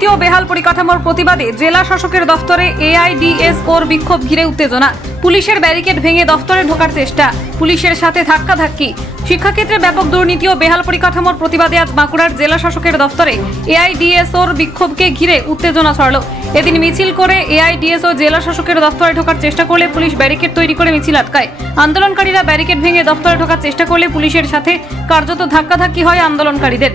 দুর্নীতি ও বেহাল পরিকাঠামোর প্রতিবাদে জেলা শাসকের দফতরে এআইডিএসওর বিক্ষোভ ঘিরে উত্তেজনা। পুলিশের ব্যারিকেড ভেঙে দফতরে ঢোকার চেষ্টা, পুলিশের সাথে ধাক্কাধাক্কি। শিক্ষাক্ষেত্রে ব্যাপক দুর্নীতি ও বেহাল পরিকাঠামোর প্রতিবাদে আজ বাঁকুড়ার জেলা শাসকের দফতরে এআইডিএসওর বিক্ষোভকে ঘিরে উত্তেজনা ছড়াল। এদিন মিছিল করে এআইডিএসও জেলা শাসকের দফতরে ঢোকার চেষ্টা করলে পুলিশ ব্যারিকেড তৈরি করে মিছিল আটকায়। আন্দোলনকারীরা ব্যারিকেড ভেঙে দফতরে ঢোকার চেষ্টা করলে পুলিশের সাথে কার্যত ধাক্কাধাক্কি হয় আন্দোলনকারীদের।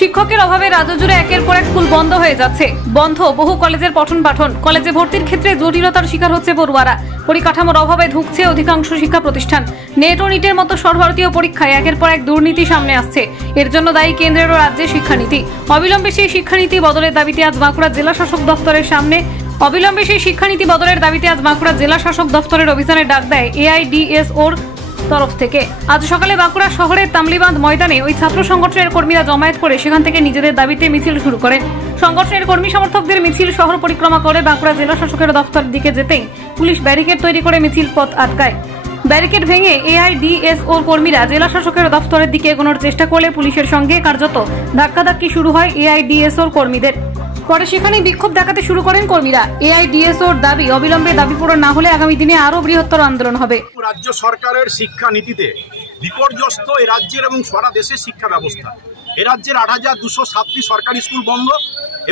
শিক্ষকের অভাবে রাজ্য জুড়ে একের পর এক স্কুল বন্ধ হয়ে যাচ্ছে। বন্ধ বহু কলেজের পঠন পাঠন। কলেজে ভর্তির ক্ষেত্রে জটিলতার শিকার হচ্ছে পড়ুয়ারা। পরিকাঠামোর অভাবে ধুঁকছে অধিকাংশ শিক্ষা প্রতিষ্ঠান। নেট ও নিটের মতো সর্বভারতীয় পরীক্ষায় একের পর এক দুর্নীতি সামনে আসছে। এর জন্য দায়ী কেন্দ্রের ও রাজ্যের শিক্ষানীতি। অবিলম্বে সেই শিক্ষানীতি বদলের দাবিতে আজ বাঁকুড়া জেলা শাসক দফতরের সামনে জেলা শাসক দফতরের অভিযানের ডাক দেয় এআইডিএসওর তরফ থেকে। আজ সকালে বাঁকুড়া শহরের তামলিবাঁধ ময়দানে ওই ছাত্র সংগঠনের কর্মীরা জমায়েত করে সেখান থেকে নিজেদের দাবিতে মিছিল শুরু করেন। সংগঠনের কর্মী সমর্থকদের মিছিল শহর পরিক্রমা করে বাঁকুড়া জেলা শাসকের দফতরের দিকে যেতেই পুলিশ ব্যারিকেড তৈরি করে মিছিল পথ আটকায়। ব্যারিকেড ভেঙে এআইডিএসওর কর্মীরা জেলা শাসকের দফতরের দিকে এগোনোর চেষ্টা করলে পুলিশের সঙ্গে কার্যত ধাক্কাধাক্কি শুরু হয় এআইডিএসওর কর্মীদের। পরে সেখানে বিক্ষোভ দেখাতে শুরু করেন কর্মীরা। এআইডিএসওর দাবি, অবিলম্বে দাবি পূরণ না হলে আগামী দিনে আরো বৃহত্তর আন্দোলন হবে। রাজ্য সরকারের শিক্ষা নীতিতে বিপর্যস্ত এই রাজ্যের এবং সারা দেশের শিক্ষা ব্যবস্থা। এ রাজ্যের ৮,২০৭টি সরকারি স্কুল বন্ধ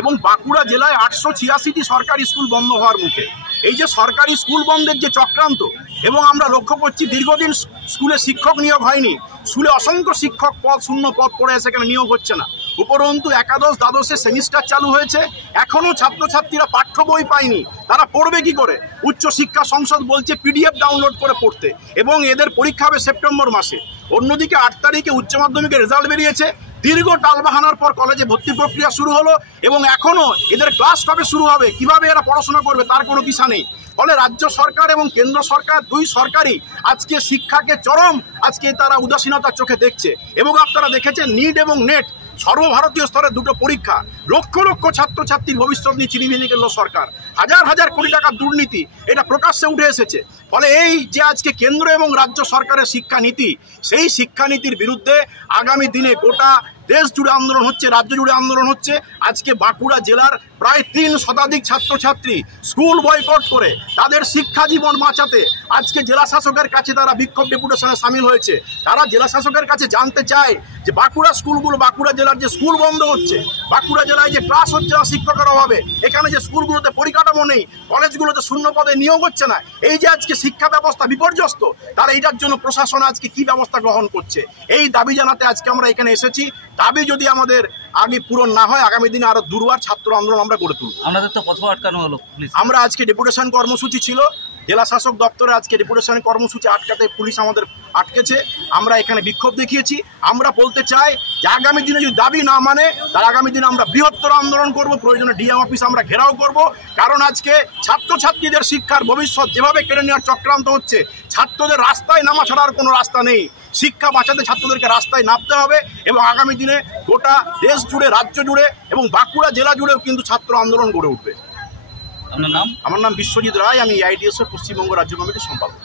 এবং বাঁকুড়া জেলায় ৮৮৬টি সরকারি স্কুল বন্ধ হওয়ার মুখে। এই যে সরকারি স্কুল বন্ধের যে চক্রান্ত, এবং আমরা লক্ষ্য করছি দীর্ঘদিন স্কুলে শিক্ষক নিয়োগ হয়নি, স্কুলে অসংখ্য শিক্ষক পদ শূন্য পদ পড়ে সেখানে নিয়োগ হচ্ছে না। উপরন্তু একাদশ দ্বাদশের সেমিস্টার চালু হয়েছে, এখনও ছাত্রছাত্রীরা পাঠ্য বই পায়নি। তারা পড়বে কি করে? উচ্চ শিক্ষা সংসদ বলছে পিডিএফ ডাউনলোড করে পড়তে, এবং এদের পরীক্ষা হবে সেপ্টেম্বর মাসে। অন্যদিকে 8 তারিখে উচ্চ মাধ্যমিকের রেজাল্ট বেরিয়েছে। দীর্ঘ টালবাহানার পর কলেজে ভর্তি প্রক্রিয়া শুরু হলো, এবং এখনও এদের ক্লাস কবে শুরু হবে, কিভাবে এরা পড়াশোনা করবে তার কোনো দিশা নেই। ফলে রাজ্য সরকার এবং কেন্দ্র সরকার দুই সরকারই আজকে শিক্ষাকে চরম তারা উদাসীনতার চোখে দেখছে। এবং আপনারা দেখেছেন নিট এবং নেট সর্বভারতীয় স্তরের দুটো পরীক্ষা, লক্ষ লক্ষ ছাত্রছাত্রীর ভবিষ্যৎ নিয়ে চিনিমিনি গেল সরকার। হাজার হাজার কোটি টাকার দুর্নীতি এটা প্রকাশ্যে উঠে এসেছে। ফলে এই যে আজকে কেন্দ্র এবং রাজ্য সরকারের শিক্ষানীতি, সেই শিক্ষানীতির বিরুদ্ধে আগামী দিনে গোটা দেশ জুড়ে আন্দোলন হচ্ছে, রাজ্য জুড়ে আন্দোলন হচ্ছে। আজকে বাঁকুড়া জেলার প্রায় 3 শতাধিক ছাত্রছাত্রী স্কুল বয়কট করে তাদের শিক্ষা জীবন বাঁচাতে আজকে জেলা শাসকের কাছে তারা বিক্ষোভ ডেপুটেশনে সামিল হয়েছে। তারা জেলা শাসকের কাছে জানতে চায় যে বাঁকুড়া স্কুলগুলো, বাঁকুড়া জেলার যে স্কুল বন্ধ হচ্ছে, বাঁকুড়া জেলায় যে ক্লাস হচ্ছে না শিক্ষকের অভাবে, এখানে যে স্কুলগুলোতে পরিকাঠামো নেই, কলেজগুলোতে শূন্য পদে নিয়োগ হচ্ছে না, এই যে আজকে শিক্ষা ব্যবস্থা বিপর্যস্ত, তারা এইটার জন্য প্রশাসন আজকে কি ব্যবস্থা গ্রহণ করছে, এই দাবি জানাতে আজকে আমরা এখানে এসেছি। দাবি যদি আমাদের আগে পূরণ না হয়, আগামী দিনে আরো দুর্বার ছাত্র আন্দোলন আমরা গড়ে তুলব। আমাদের তো পথ আটকানো হলো। আমরা আজকে ডেপুটেশন কর্মসূচি ছিল, জেলা শাসক দপ্তরে আজকে ডেপুটেশন কর্মসূচি আটকাতে পুলিশ আমাদের আটকেছে। আমরা এখানে বিক্ষোভ দেখিয়েছি। আমরা বলতে চাই যে আগামী দিনে যদি দাবি না মানে, তার আগামী দিনে আমরা বৃহত্তর আন্দোলন করব, প্রয়োজনে ডিএম অফিস আমরা ঘেরাও করব। কারণ আজকে ছাত্রছাত্রীদের শিক্ষার ভবিষ্যৎ যেভাবে কেড়ে নেওয়ার চক্রান্ত হচ্ছে, ছাত্রদের রাস্তায় নামা ছাড়ার কোনো রাস্তা নেই। শিক্ষা বাঁচাতে ছাত্রদেরকে রাস্তায় নামতে হবে, এবং আগামী দিনে গোটা দেশ জুড়ে, রাজ্য জুড়ে এবং বাঁকুড়া জেলা জুড়েও কিন্তু ছাত্র আন্দোলন গড়ে উঠবে। আপনার নাম? আমার নাম বিশ্বজিৎ রায়, আমি এআইডিএসও পশ্চিমবঙ্গ রাজ্য কমিটির সম্পাদক।